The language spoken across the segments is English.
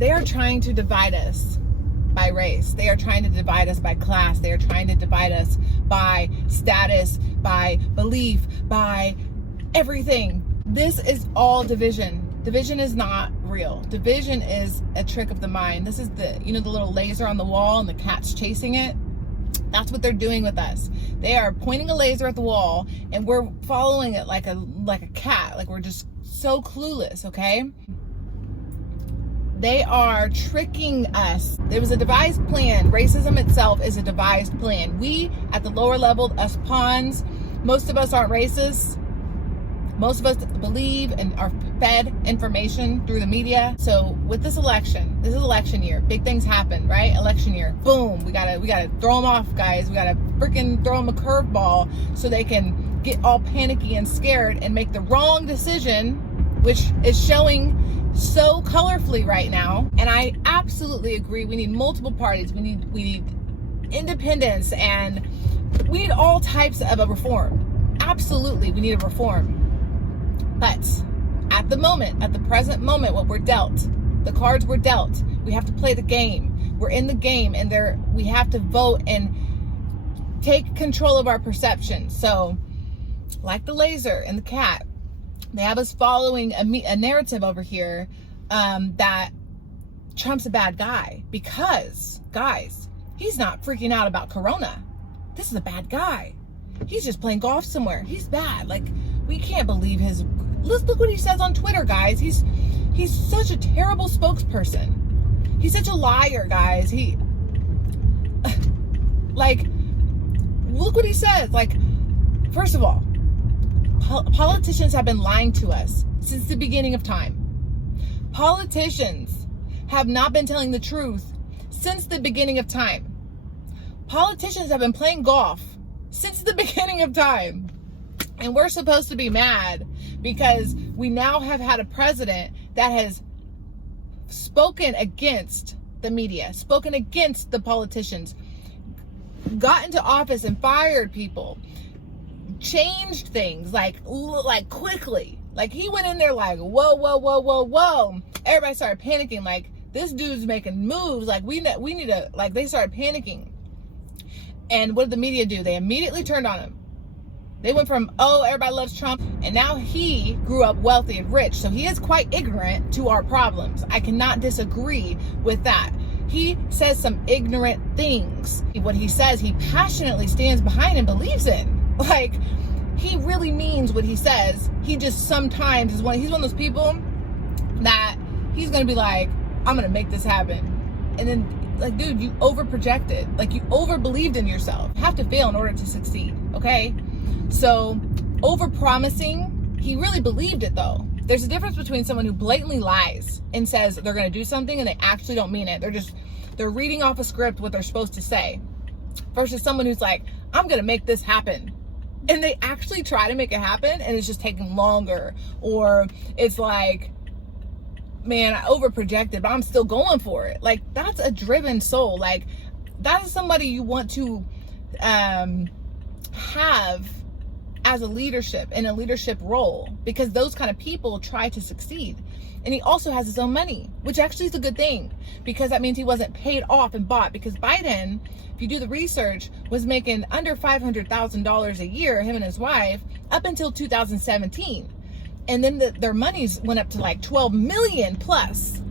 They are trying to divide us by race. They are trying to divide us by class. They are trying to divide us by status, by belief, by everything. This is all division. Division is not real. Division is a trick of the mind. This is the little laser on the wall and the cat's chasing it. That's what they're doing with us. They are pointing a laser at the wall and we're following it like a cat. Like we're just so clueless, okay? They are tricking us. There was a devised plan. Racism itself is a devised plan. We, at the lower level, us pawns, most of us aren't racist. Most of us believe and are fed information through the media. So with this is election year. Big things happen, right? Election year. Boom. We gotta throw them off, guys. We gotta freaking throw them a curveball so they can get all panicky and scared and make the wrong decision, which is showing so colorfully right now. And I absolutely agree. We need multiple parties. We need independence, and we need all types of a reform. Absolutely, we need a reform. But at the present moment, what we're dealt, the cards we're dealt, we have to play the game. We're in the game, and we have to vote and take control of our perception. So, like the laser and the cat, they have us following a narrative over here that Trump's a bad guy because, guys, he's not freaking out about Corona. This is a bad guy. He's just playing golf somewhere. He's bad. Like, we can't believe his... Let's look what he says on Twitter, guys. He's such a terrible spokesperson. He's such a liar, guys. Like, look what he says. Like, first of all, politicians have been lying to us since the beginning of time. Politicians have not been telling the truth since the beginning of time. Politicians have been playing golf since the beginning of time. And we're supposed to be mad because we now have had a president that has spoken against the media, spoken against the politicians, got into office and fired people, changed things like quickly. Like, he went in there like, whoa. Everybody started panicking. Like, this dude's making moves. Like, we need to, like, they started panicking. And what did the media do? They immediately turned on him. They went from, oh, everybody loves Trump, and now he grew up wealthy and rich. So he is quite ignorant to our problems. I cannot disagree with that. He says some ignorant things. What he says, he passionately stands behind and believes in. Like, he really means what he says. He just sometimes he's one of those people that he's going to be like, I'm going to make this happen. And then, like, dude, you overprojected. Like, you overbelieved in yourself. You have to fail in order to succeed, okay? So, overpromising, he really believed it, though. There's a difference between someone who blatantly lies and says they're going to do something and they actually don't mean it. They're reading off a script what they're supposed to say, versus someone who's like, I'm going to make this happen. And they actually try to make it happen and it's just taking longer. Or it's like, man, I overprojected, but I'm still going for it. Like, that's a driven soul. Like, that is somebody you want to have as a leadership, in a leadership role, because those kind of people try to succeed. And he also has his own money, which actually is a good thing, because that means he wasn't paid off and bought. Because Biden, if you do the research, was making under $500,000 a year, him and his wife, up until 2017. And then their monies went up to like 12 million plus.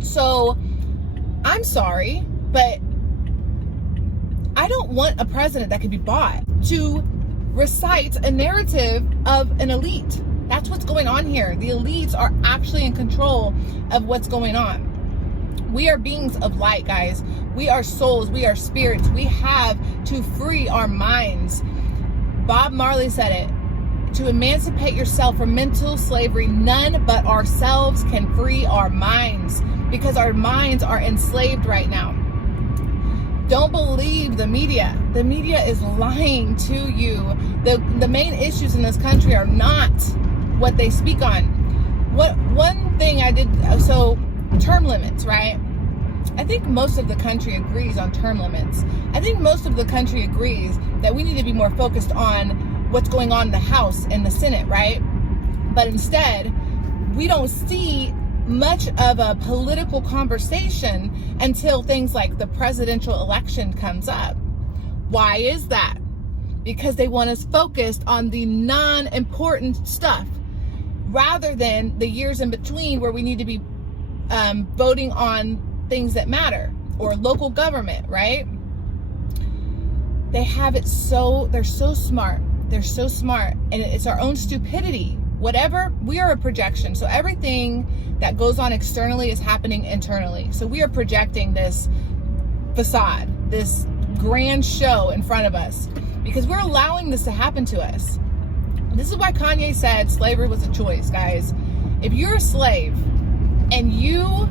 So I'm sorry, but I don't want a president that could be bought to recite a narrative of an elite. That's what's going on here. The elites are actually in control of what's going on. We are beings of light, guys. We are souls. We are spirits. We have to free our minds. Bob Marley said it. To emancipate yourself from mental slavery, none but ourselves can free our minds, because our minds are enslaved right now. Don't believe the media. The media is lying to you. The main issues in this country are not what they speak on. One thing I did, so term limits, right? I think most of the country agrees on term limits. I think most of the country agrees that we need to be more focused on what's going on in the House and the Senate, right? But instead, we don't see much of a political conversation until things like the presidential election comes up. Why is that? Because they want us focused on the non-important stuff rather than the years in between where we need to be voting on things that matter, or local government, right? They have it so, they're so smart. They're so smart, and it's our own stupidity. Whatever, we are a projection. So everything that goes on externally is happening internally. So we are projecting this facade, this grand show in front of us, because we're allowing this to happen to us. This is why Kanye said slavery was a choice, guys. If you're a slave and you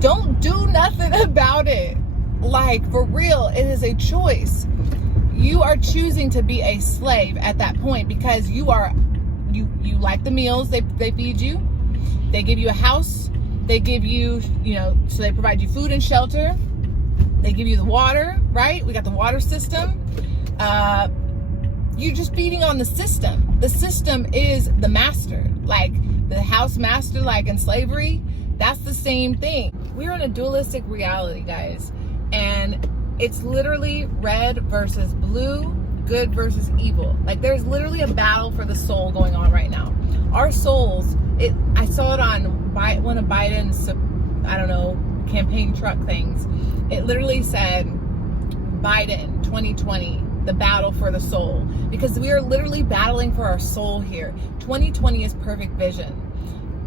don't do nothing about it, like for real, it is a choice. You are choosing to be a slave at that point, because you like the meals they feed you. They give you a house. They give you, so they provide you food and shelter. They give you the water, right? We got the water system. You're just feeding on the system. The system is the master, like the house master, like in slavery. That's the same thing. We're in a dualistic reality, guys. And it's literally red versus blue, good versus evil. Like there's literally a battle for the soul going on right now. Our souls, I saw it on one of Biden's, campaign truck things. It literally said, Biden 2020, the battle for the soul. Because we are literally battling for our soul here. 2020 is perfect vision.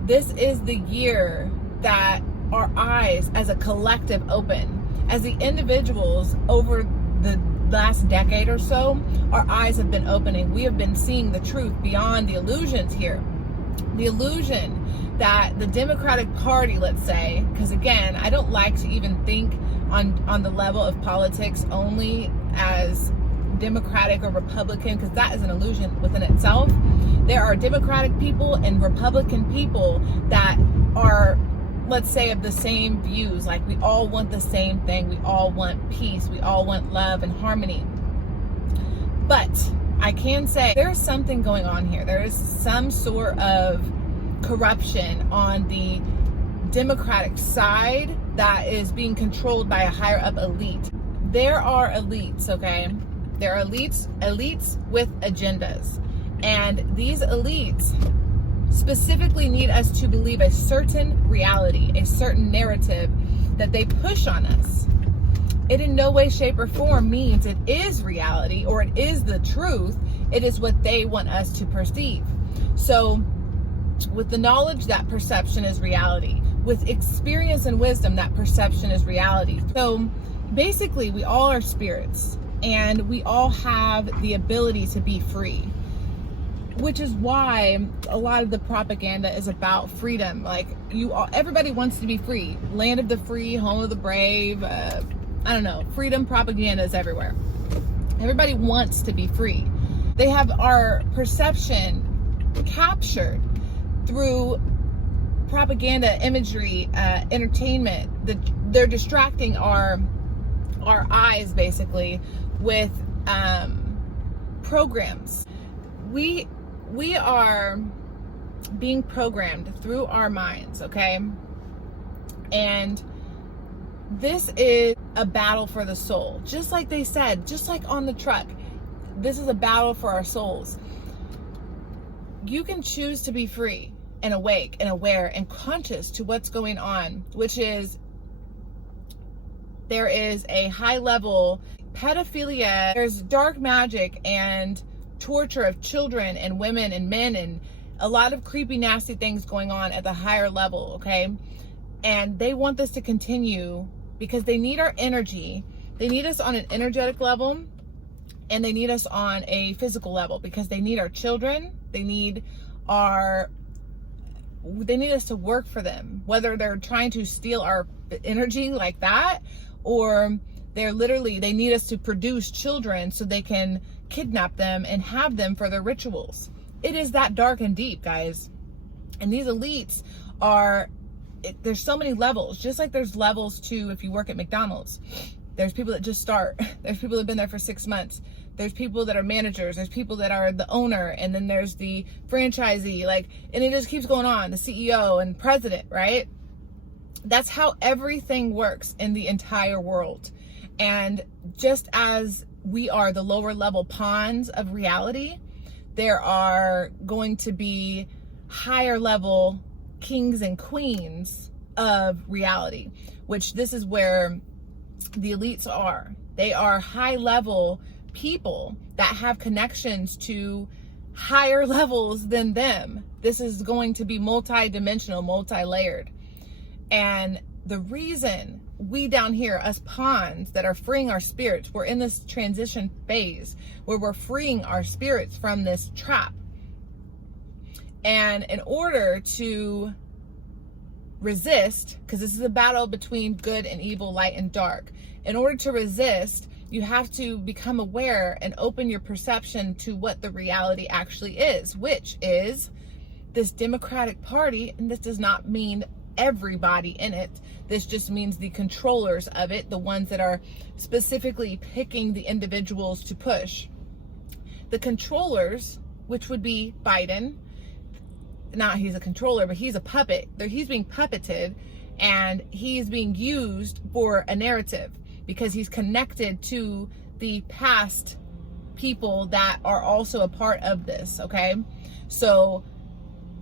This is the year that our eyes as a collective open. As the individuals over the last decade or so, our eyes have been opening. We have been seeing the truth beyond the illusions here. The illusion that the Democratic Party, let's say, because again, I don't like to even think on the level of politics only as Democratic or Republican, because that is an illusion within itself. There are Democratic people and Republican people that are, let's say, of the same views. Like we all want the same thing. We all want peace. We all want love and harmony. But I can say there's something going on here. There is some sort of corruption on the Democratic side that is being controlled by a higher up elite. There are elites, okay? There are elites with agendas. And these elites specifically need us to believe a certain reality, a certain narrative that they push on us. It in no way, shape, or form means it is reality or it is the truth. It is what they want us to perceive. So with the knowledge that perception is reality, with experience and wisdom that perception is reality. So basically we all are spirits and we all have the ability to be free. Which is why a lot of the propaganda is about freedom. Like everybody wants to be free. Land of the free, home of the brave. Freedom propaganda is everywhere. Everybody wants to be free. They have our perception captured through propaganda, imagery, entertainment. They're distracting our eyes basically with programs. We are being programmed through our minds, okay? And this is a battle for the soul. Just like they said, just like on the truck, this is a battle for our souls. You can choose to be free and awake and aware and conscious to what's going on, which is there is a high level pedophilia, there's dark magic and torture of children and women and men and a lot of creepy, nasty things going on at the higher level, okay? And they want this to continue because they need our energy. They need us on an energetic level and they need us on a physical level because they need our children. They need us to work for them, whether they're trying to steal our energy like that or they need us to produce children so they can kidnap them and have them for their rituals. It is that dark and deep, guys. And these elites there's so many levels, just like there's levels to if you work at McDonald's. There's people that just start. There's people that have been there for 6 months. There's people that are managers. There's people that are the owner. And then there's the franchisee, and it just keeps going on, the CEO and president, right? That's how everything works in the entire world. And just as we are the lower level pawns of reality, there are going to be higher level kings and queens of reality, which this is where the elites are. They are high level people that have connections to higher levels than them. This is going to be multi-dimensional, multi-layered. And the reason we down here, us pawns that are freeing our spirits, we're in this transition phase where we're freeing our spirits from this trap. And in order to resist, because this is a battle between good and evil, light and dark, in order to resist, you have to become aware and open your perception to what the reality actually is, which is this Democratic Party. And this does not mean everybody in it. This just means the controllers of it, the ones that are specifically picking the individuals to push. The controllers, which would be Biden, not he's a controller, but he's a puppet. He's being puppeted, and he's being used for a narrative because he's connected to the past people that are also a part of this, okay? So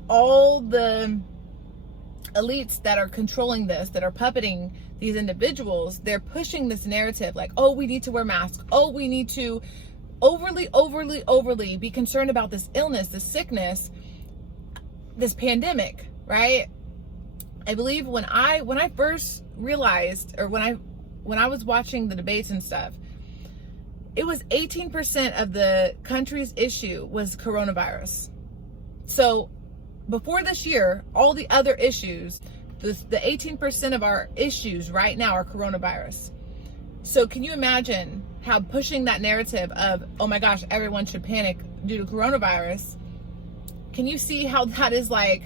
all the elites that are controlling this, that are puppeting these individuals, they're pushing this narrative like, oh, we need to wear masks. Oh, we need to overly be concerned about this illness, this sickness, this pandemic, right? I believe when I first realized, or when I was watching the debates and stuff, it was 18% of the country's issue was coronavirus. So before this year, all the other issues, the 18% of our issues right now are coronavirus. So can you imagine how pushing that narrative of, oh my gosh, everyone should panic due to coronavirus? Can you see how that is like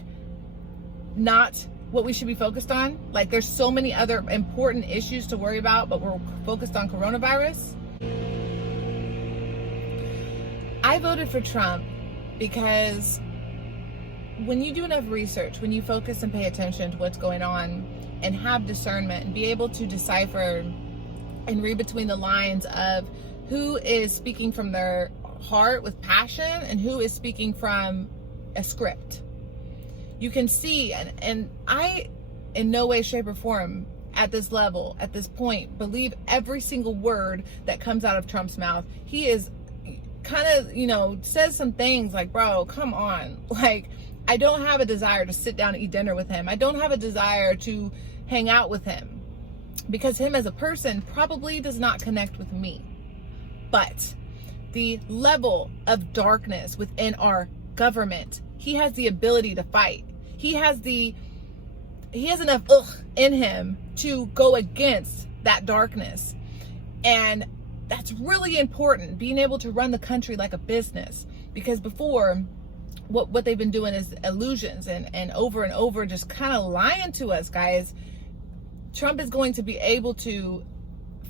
not what we should be focused on? Like there's so many other important issues to worry about, but we're focused on coronavirus. I voted for Trump because when you do enough research, when you focus and pay attention to what's going on and have discernment and be able to decipher and read between the lines of who is speaking from their heart with passion and who is speaking from a script, you can see, and I in no way, shape, or form at this level, at this point, believe every single word that comes out of Trump's mouth. He is kind of, says some things like, bro, come on. Like, I don't have a desire to sit down and eat dinner with him. I don't have a desire to hang out with him because him as a person probably does not connect with me. But the level of darkness within our government, he has the ability to fight. He has enough in him to go against that darkness. And that's really important, being able to run the country like a business, because before what they've been doing is illusions and over just kind of lying to us, guys. Trump is going to be able to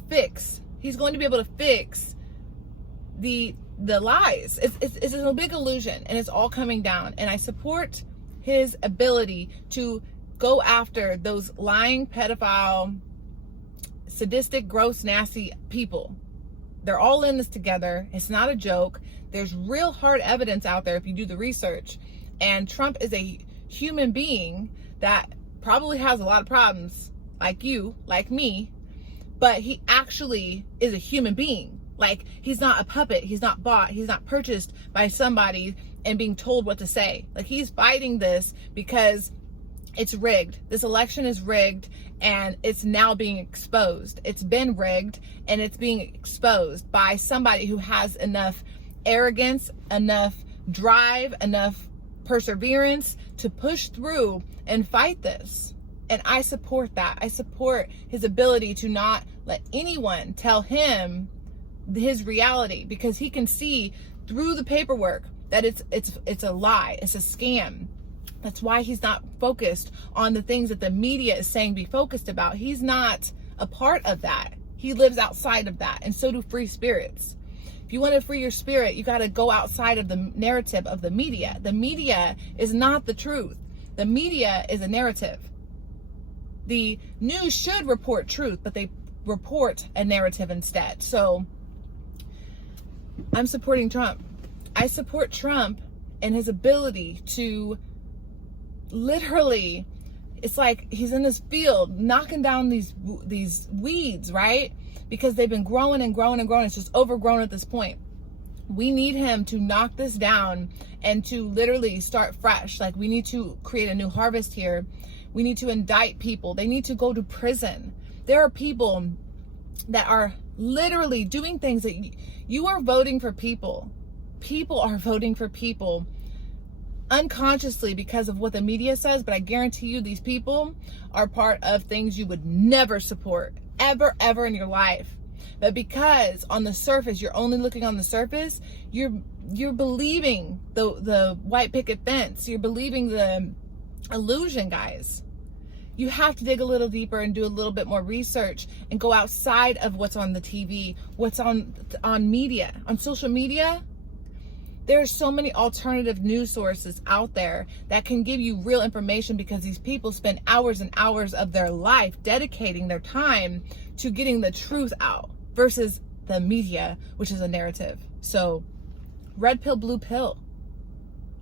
fix the lies. It's a big illusion, and it's all coming down. And I support his ability to go after those lying, pedophile, sadistic, gross, nasty people. They're all in this together. It's not a joke. There's real hard evidence out there if you do the research. And Trump is a human being that probably has a lot of problems, like you, like me, but he actually is a human being. Like, he's not a puppet. He's not bought. He's not purchased by somebody and being told what to say. Like, he's fighting this because it's rigged. This election is rigged, and it's now being exposed. It's been rigged, and it's being exposed by somebody who has enough arrogance, enough drive, enough perseverance to push through and fight this. And I support that. I support his ability to not let anyone tell him his reality, because he can see through the paperwork that it's a lie. It's a scam. That's why he's not focused on the things that the media is saying be focused about. He's not a part of that. He lives outside of that, and so do free spirits. If you want to free your spirit, you got to go outside of the narrative of the media. The media is not the truth. The media is a narrative. the news should report truth, but they report a narrative instead. So I'm supporting Trump. I support Trump and his ability to literally, it's like he's in this field knocking down these weeds, right? Because they've been growing and growing and growing. It's just overgrown at this point. We need him to knock this down and to literally start fresh. Like, we need to create a new harvest here. We need to indict people. They need to go to prison. There are people that are literally doing things that you are voting for people. People are voting for people unconsciously because of what the media says, but I guarantee you these people are part of things you would never support, ever in your life. But because on the surface, you're only looking on the surface, you're believing the white picket fence. You're believing the illusion, guys. You have to dig a little deeper and do a little bit more research and go outside of what's on the TV, what's on media, on social media. There are so many alternative news sources out there that can give you real information, because these people spend hours and hours of their life dedicating their time to getting the truth out versus the media, which is a narrative. So red pill, blue pill.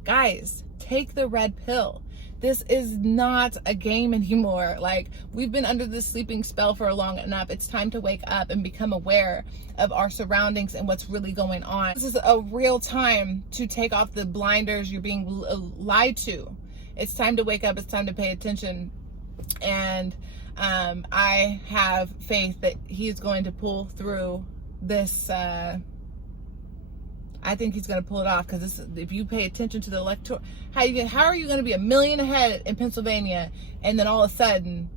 Guys, take the red pill. This is not a game anymore. Like, we've been under this sleeping spell for long enough. It's time to wake up and become aware of our surroundings and what's really going on. This is a real time to take off the blinders you're being lied to. It's time to wake up. It's time to pay attention. And I have faith that he's going to pull through this. I think he's going to pull it off, because if you pay attention to the electoral, how are you going to be a million ahead in Pennsylvania, and then all of a sudden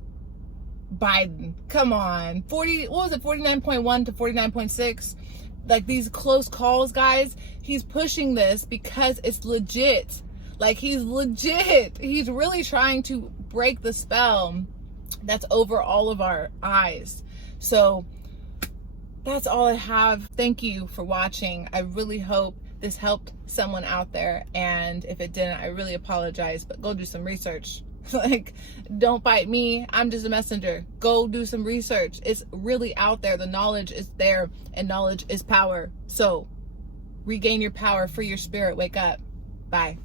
Biden, come on, 49.1 to 49.6, like these close calls, guys. He's pushing this because it's legit. Like, he's legit. He's really trying to break the spell that's over all of our eyes. So that's all I have. Thank you for watching. I really hope this helped someone out there. And if it didn't, I really apologize, but go do some research. Like, don't bite me. I'm just a messenger. Go do some research. It's really out there. The knowledge is there, and knowledge is power. So regain your power, free your spirit, wake up. Bye.